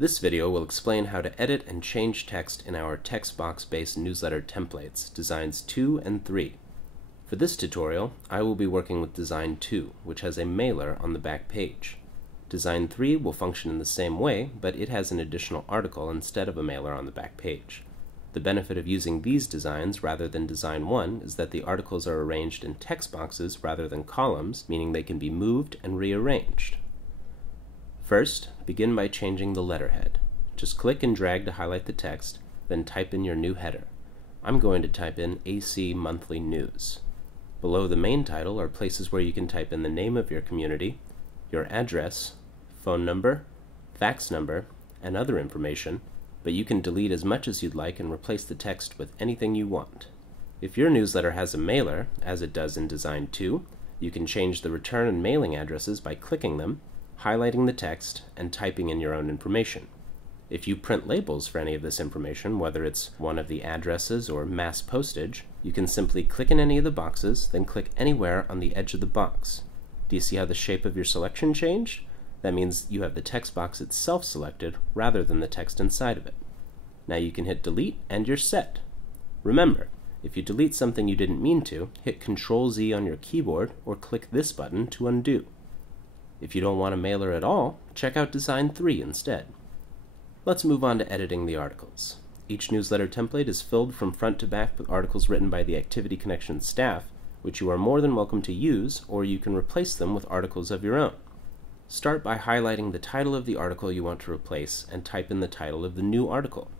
This video will explain how to edit and change text in our text box-based newsletter templates, Designs 2 and 3. For this tutorial, I will be working with Design 2, which has a mailer on the back page. Design 3 will function in the same way, but it has an additional article instead of a mailer on the back page. The benefit of using these designs rather than Design 1 is that the articles are arranged in text boxes rather than columns, meaning they can be moved and rearranged. First, begin by changing the letterhead. Just click and drag to highlight the text, then type in your new header. I'm going to type in AC Monthly News. Below the main title are places where you can type in the name of your community, your address, phone number, fax number, and other information, but you can delete as much as you'd like and replace the text with anything you want. If your newsletter has a mailer, as it does in Design 2, you can change the return and mailing addresses by clicking them, highlighting the text, and typing in your own information. If you print labels for any of this information, whether it's one of the addresses or mass postage, you can simply click in any of the boxes, then click anywhere on the edge of the box. Do you see how the shape of your selection changed? That means you have the text box itself selected rather than the text inside of it. Now you can hit delete and you're set. Remember, if you delete something you didn't mean to, hit Ctrl-Z on your keyboard or click this button to undo. If you don't want a mailer at all, check out Design 3 instead. Let's move on to editing the articles. Each newsletter template is filled from front to back with articles written by the Activity Connection staff, which you are more than welcome to use, or you can replace them with articles of your own. Start by highlighting the title of the article you want to replace and type in the title of the new article.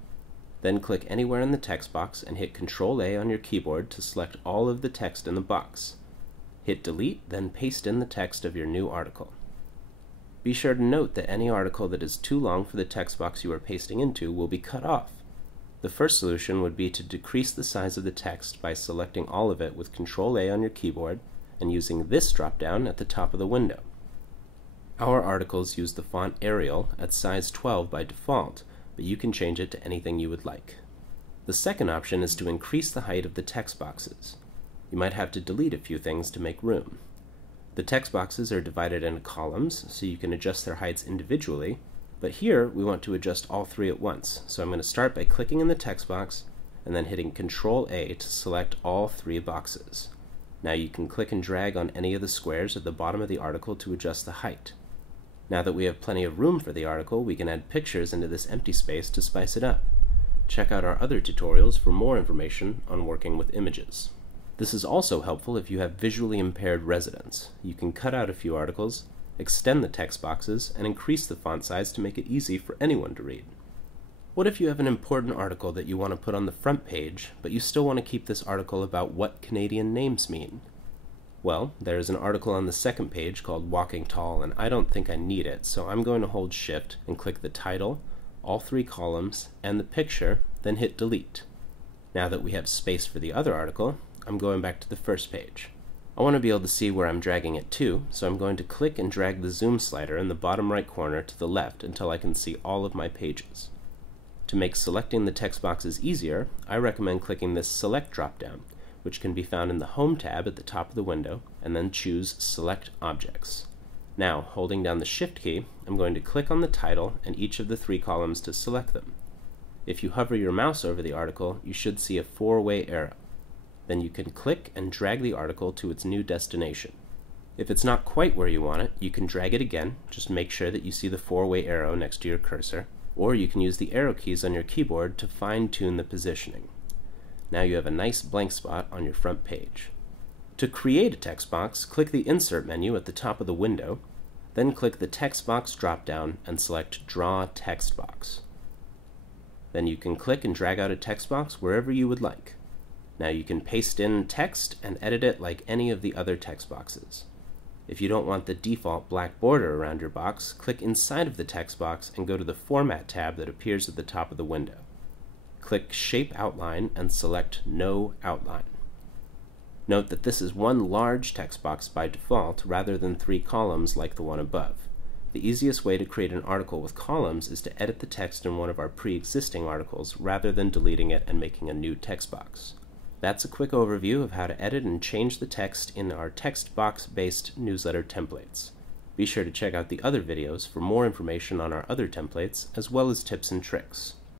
Then click anywhere in the text box and hit Ctrl-A on your keyboard to select all of the text in the box. Hit delete, then paste in the text of your new article. Be sure to note that any article that is too long for the text box you are pasting into will be cut off. The first solution would be to decrease the size of the text by selecting all of it with Ctrl-A on your keyboard and using this drop-down at the top of the window. Our articles use the font Arial at size 12 by default, but you can change it to anything you would like. The second option is to increase the height of the text boxes. You might have to delete a few things to make room. The text boxes are divided into columns, so you can adjust their heights individually, but here we want to adjust all three at once, so I'm going to start by clicking in the text box and then hitting Ctrl-A to select all three boxes. Now you can click and drag on any of the squares at the bottom of the article to adjust the height. Now that we have plenty of room for the article, we can add pictures into this empty space to spice it up. Check out our other tutorials for more information on working with images. This is also helpful if you have visually impaired residents. You can cut out a few articles, extend the text boxes, and increase the font size to make it easy for anyone to read. What if you have an important article that you want to put on the front page, but you still want to keep this article about what Canadian names mean? Well, there's an article on the second page called Walking Tall, and I don't think I need it, so I'm going to hold Shift and click the title, all three columns, and the picture, then hit delete. Now that we have space for the other article, I'm going back to the first page. I want to be able to see where I'm dragging it to, so I'm going to click and drag the zoom slider in the bottom right corner to the left until I can see all of my pages. To make selecting the text boxes easier, I recommend clicking this Select drop-down, which can be found in the Home tab at the top of the window, and then choose Select Objects. Now, holding down the Shift key, I'm going to click on the title and each of the three columns to select them. If you hover your mouse over the article, you should see a four-way arrow. Then you can click and drag the article to its new destination. If it's not quite where you want it, you can drag it again, just make sure that you see the four-way arrow next to your cursor, or you can use the arrow keys on your keyboard to fine-tune the positioning. Now you have a nice blank spot on your front page. To create a text box, click the Insert menu at the top of the window, then click the Text Box drop-down and select Draw Text Box. Then you can click and drag out a text box wherever you would like. Now you can paste in text and edit it like any of the other text boxes. If you don't want the default black border around your box, click inside of the text box and go to the Format tab that appears at the top of the window. Click Shape Outline and select No Outline. Note that this is one large text box by default rather than three columns like the one above. The easiest way to create an article with columns is to edit the text in one of our pre-existing articles rather than deleting it and making a new text box. That's a quick overview of how to edit and change the text in our text box-based newsletter templates. Be sure to check out the other videos for more information on our other templates, as well as tips and tricks.